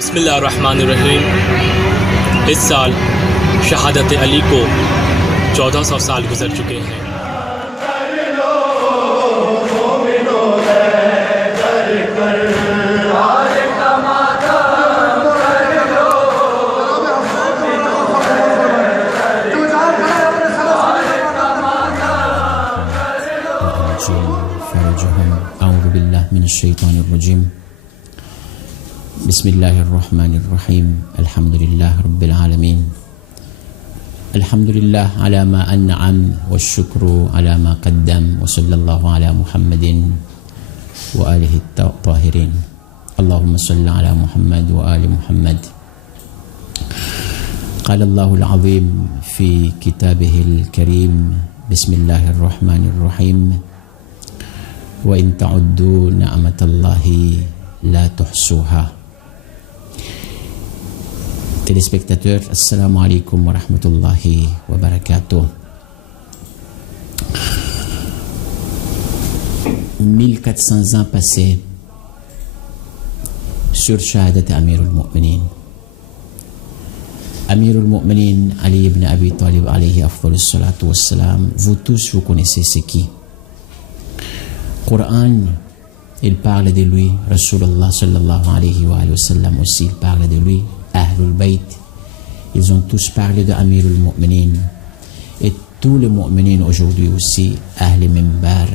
बिस्मिल्लाहिर्रहमानिर्रहीम। इस साल शहादत अली को 1400 साल गुजर चुके हैं। बिस्मिल्लाहिर्रहमानिर्रहीम। अल्हम्दुलिल्लाह रब्बिल आलमीन। अल्हम्दुलिल्लाह अला मा अनअम वश्शुक्रु अला मा क़द्दम व सल्लल्लाहु अला मुहम्मदिन व आलिहि त्ताहिरीन। अल्लाहुम्मा सल्लि अला मुहम्मद व आलि मुहम्मद। क़ाल अल्लाहुल अज़ीम फ़ी किताबिहिल करीम। बिस्मिल्लाहिर्रहमानिर्रहीम। व इन तअद्दू निअमतल्लाहि ला तुहसूहा। Téléspectateurs, assalamu alaikum wa rahmatullahi wa barakatuh. 1400 ans passés sur Shahadat Amir al-Mu'minin. Amir al-Mu'minin, Ali ibn Abi Talib alayhi afdalus salatu wassalam. Vous tous, vous connaissez c'est qui. Coran, il parle de lui. Rasulullah sallallahu alayhi wa sallam aussi, il parle de lui. Ahlul Bayt, ils ont tous parlé de Amir al-Mu'minin. Et tous les Mu'minin aujourd'hui aussi, Ahl Mimbar.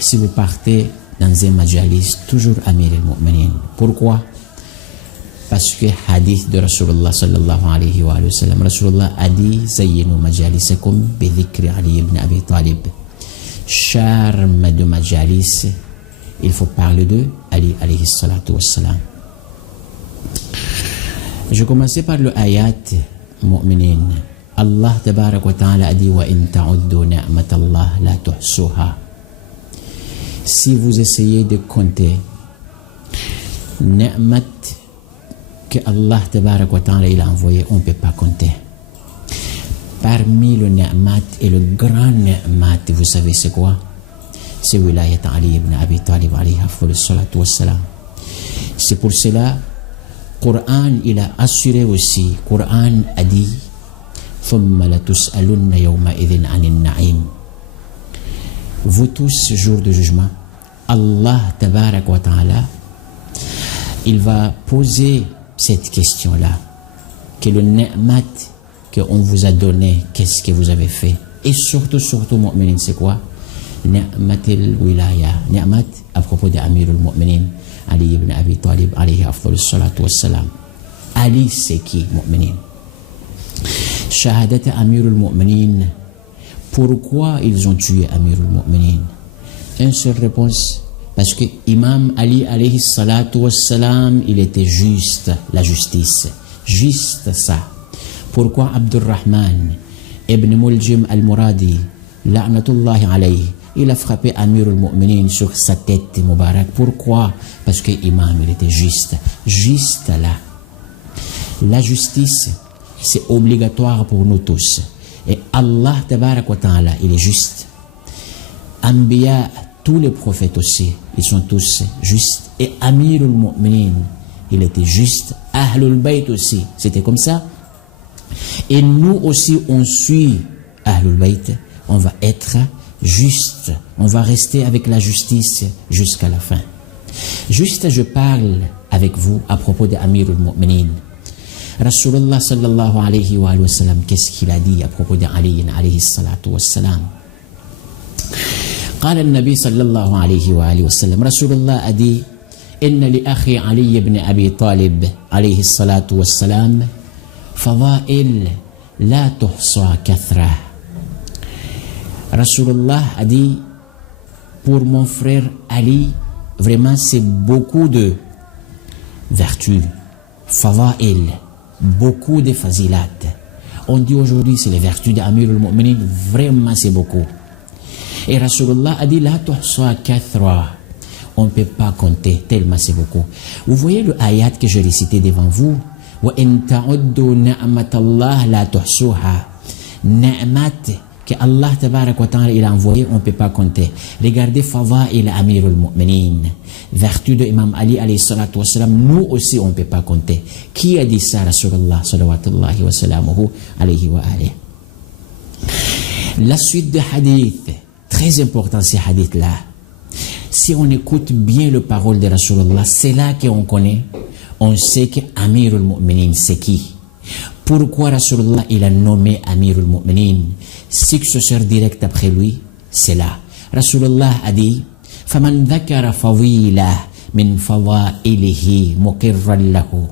Si vous partez dans un majalis, toujours Amir al-Mu'minin. Pourquoi? Parce que hadith de Rasulullah sallallahu alayhi wa sallam, Rasulullah a dit Zayyinu majalisakum bi dhikri Ali ibn Abi Talib. Charme de majalis, il faut parler de Ali alayhi salatu wassalam. Je commençais par le ayat Mu'minin. Allah tabarak wa ta'ala a dit wa in ta'uddu ni'matallah la tuhsuha. Si vous essayez de compter ni'mat que Allah tabarak wa ta'ala il a envoyé, on ne peut pas compter. Parmi le ni'mat et le grand ni'mat, vous savez c'est quoi? C'est wilayat Ali ibn Abi Talib alayhi afdalus salatu wassalam. C'est pour cela Coran, il a assuré aussi, Coran a dit ثُمَّ لَتُسْأَلُنَّ يَوْمَئِذٍ عَنِ النَّعِيمِ. Vous tous, jour de jugement, Allah tabarak wa ta'ala, il va poser cette question-là, que le ni'mat qu'on vous a donné, qu'est-ce que vous avez fait? Et surtout, mu'minin, c'est quoi? Ni'mat al-wilaya, ni'mat à propos de Amir al-Mu'minin, Ali ibn Abi Talib alayhi afdalus salatu wassalam. Ali c'est qui, mu'minin? Shahadat Amir al-Mu'minin. Pourquoi ils ont tué Amir al-Mu'minin? Une seule réponse, parce que Imam Ali alayhi salatu wassalam, il était juste, la justice, juste ça. Pourquoi Abdurrahman ibn Muljim al-Muradi, la'natullahi alayhi, il a frappé Amir al-Mu'minin sur sa tête Moubarak? Pourquoi? Parce que l'imam, il était juste. Juste là. La justice, c'est obligatoire pour nous tous. Et Allah, tabarak wa ta'ala, il est juste. Anbiya, tous les prophètes aussi, ils sont tous justes. Et Amir al-Mu'minin, il était juste. Ahlul Bayt aussi, c'était comme ça. Et nous aussi, on suit Ahlul Bayt, on va être juste, on va rester avec la justice jusqu'à la fin. Juste, je parle avec vous à propos de Amir al-Mu'minin. Rasulullah sallallahu alayhi wa sallam, qu'est-ce qu'il a dit à propos de Ali alayhi salatu wa salam? قال النبي صلى الله عليه وآله وسلم، رسول الله أدي إن لأخي علي بن أبي طالب عليه الصلاة والسلام فضائل لا تحصى كثرة. Rasulullah a dit, pour mon frère Ali, vraiment c'est beaucoup de vertus, fadail, beaucoup de fazilat. On dit aujourd'hui c'est les vertus d'Amir al-Mu'minin, vraiment c'est beaucoup. Et Rasulullah a dit, la tuhsa kathra, on ne peut pas compter, tellement c'est beaucoup. Vous voyez le ayat que je récité devant vous, wa in ta'uddu ni'matallah la tuhsuha. Ni'mat que Allah tabarak wa ta'ala il a envoyé, on ne peut pas compter. Regardez Fada'il Amir al-Mu'minin, vertu de Imam Ali alayhi salatu wa salam, nous aussi on ne peut pas compter. Qui a dit ça, Rasulullah salawatullahi wa salamuhu alayhi wa alayhi. La suite de hadith, très important ces hadiths-là. Si on écoute bien les paroles de Rasulullah, c'est là qu'on connaît, on sait que Amir al-Mu'minin c'est qui. Pourquoi Rasulullah il a nommé Amir al-Mu'minin? Successeur direct après lui, c'est là. Rasulullah a dit فَمَنْ ذَكَرَ فَضِيلَةً مِنْ فَضَائِلِهِ مُقِرًّا لَهُ.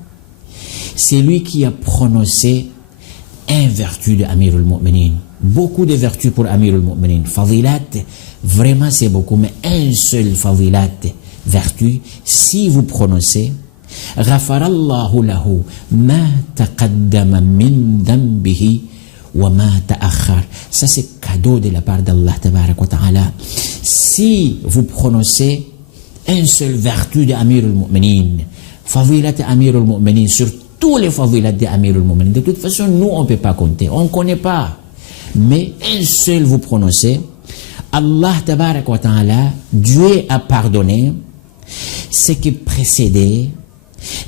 C'est lui qui a prononcé un vertu de Amir al-Mu'minin. Beaucoup de vertus pour Amir al-Mu'minin. Fadilat, vraiment c'est beaucoup, mais un seul fadilat, vertu, si vous prononcez غفر الله له ما تقدم من ذنبه وما تأخر. Ça c'est cadeau de la part d'Allah tabarak wa ta'ala. Si vous prononcez un seul vertu de Amir al-Mu'minin, fadilat Amir al-Mu'minin, sur tous les fadilat de Amir al-Mu'minin, de toute façon nous on ne peut pas compter, on ne connaît pas, mais un seul vous prononcez, Allah tabarak wa ta'ala, Dieu a pardonné ce qui précédait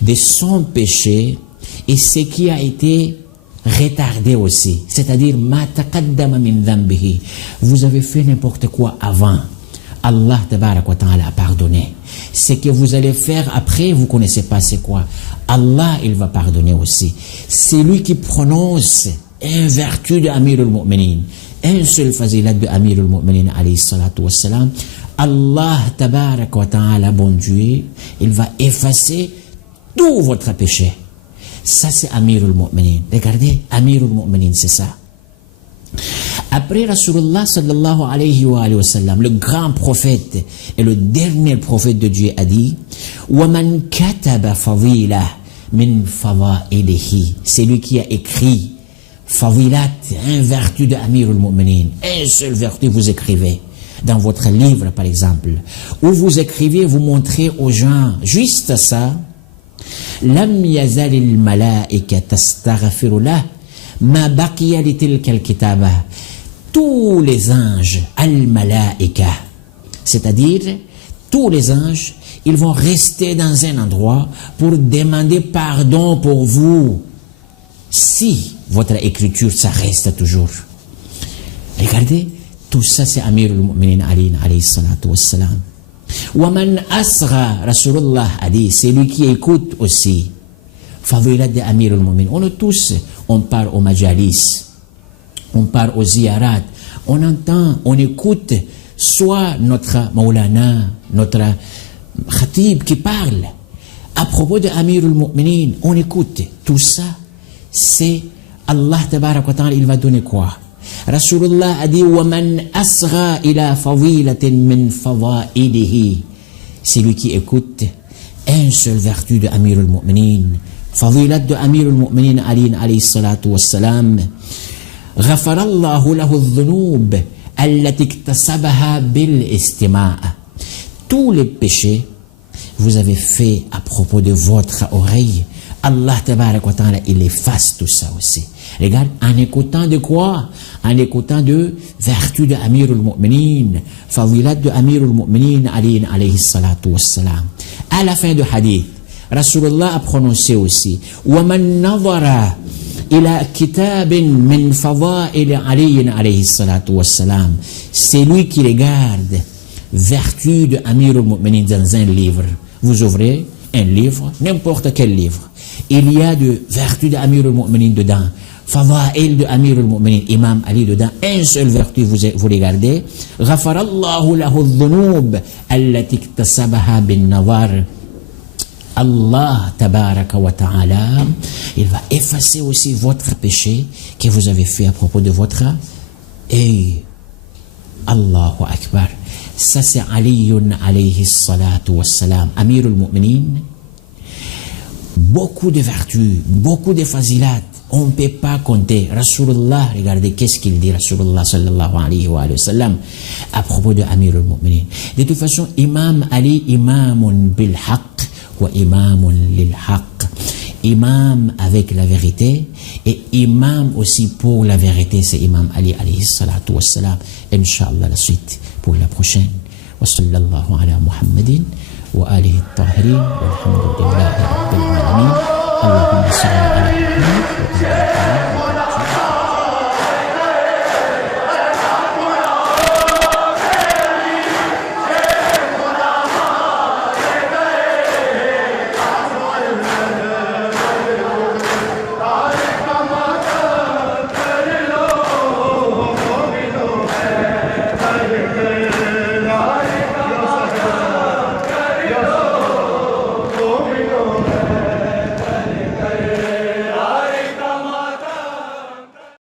de son péché et ce qui a été retardé aussi, c'est-à-dire ma taqaddama min dhanbihi, vous avez fait n'importe quoi avant, Allah tabarak wa ta'ala a pardonné. Ce que vous allez faire après, vous connaissez pas c'est quoi, Allah il va pardonner aussi. C'est lui qui prononce un vertu de Amir al-Mu'minin, un seul fazilat de Amir al-Mu'minin alayhi salatu wassalam, Allah tabarak wa ta'ala, bon Dieu, il va effacer tout votre péché. Ça c'est Amir al-Mu'minin. Regardez, Amir al-Mu'minin c'est ça. Après Rasulullah sallallahu alayhi wa sallam, le grand prophète et le dernier prophète de Dieu a dit وَمَنْ كَتَبَ فَضِيلَةً مِنْ فَضَائِلِهِ. C'est lui qui a écrit Fadilat, un vertu de Amir al-Mu'minin. Un seul vertu vous écrivez dans votre livre par exemple, où vous écrivez, vous montrez aux gens juste ça. لم يزل الملائكة تستغفر له ما بقي لتلك الكتابة. Tous les anges, al-malaika, c'est-à-dire tous les anges, ils vont rester dans un endroit pour demander pardon pour vous. Si votre écriture, ça reste toujours. Regardez, tout ça c'est Amir al-Mu'minin alayhi salatu wassalam. Waman asra, Rasulullah a dit, c'est lui qui écoute aussi. Fadilat de Amir al-Mu'minin. On tous, on part au majalis, on part aux ziyarat, on entend, on écoute, soit notre Maulana, notre khatib qui parle à propos de Amir al-Mu'minin, on écoute. Tout ça, c'est Allah tabarak wa ta'ala, il va donner quoi? Rasulullah a dit وَمَنْ أَسْغَى إِلَى فَضِيلَةٍ مِّنْ فَضَائِلِهِ. C'est lui qui écoute un seul vertu de Amir al-Mu'minin, fadilat de Amir al-Mu'minin alayhi salatu wassalam. غَفَرَ اللَّهُ لَهُ الذُّنُوبِ الَّتِي اكْتَسَبَهَا بِالْإِسْتِمَاعِ. Tous les péchés vous avez fait à propos de votre oreille, Allah tabarak wa ta'ala il efface tout ça aussi. Regarde, en écoutant de quoi? En écoutant de vertu de Amir al-Mu'minin, fadilat de Amir al-Mu'minin alayhi salatu wassalam. À la fin du hadith, Rasulullah a prononcé aussi وَمَنْ نَظَرَ إِلَى كِتَابٍ مِّنْ فَضَائِلِ عَلِيٍّ alayhi salatu wassalam. C'est lui qui regarde vertu de Amir al-Mu'minin dans un livre. Vous ouvrez un livre, n'importe quel livre, il y a de vertu de Amir al-Mu'minin dedans. Fadail de Amir al-Mu'minin, Imam Ali dedans, un seul vertu vous regardez. غَفَرَ اللَّهُ لَهُ الذُّنُوبِ الَّتِي اكْتَسَبَهَا بِالنَّظَرِ. Allah tabaraka wa ta'ala, il va effacer aussi votre péché que vous avez fait à propos de votre œil. Allahu Akbar. Ça c'est Aliyun alayhi salatu wassalam, Amir al-Mu'minin. Beaucoup de vertus, beaucoup de fazilat, on ne peut pas compter. Rasulullah, regardez qu'est-ce qu'il dit, Rasulullah sallallahu alayhi wa sallam, à propos de Amir al-Mu'minin. De toute façon, Imam Ali, imamun bil haqq wa imamun lil haqq. imam avec la vérité et imam aussi pour la vérité, c'est Imam Ali alayhi salatu wassalam. Inch'Allah, la suite pour la prochaine. Wa sallallahu ala Muhammadin wa alihi at-tahirin walhamdulillahi rabbil alamin. Allahumma salli ala Muhammad wa ala alihi wa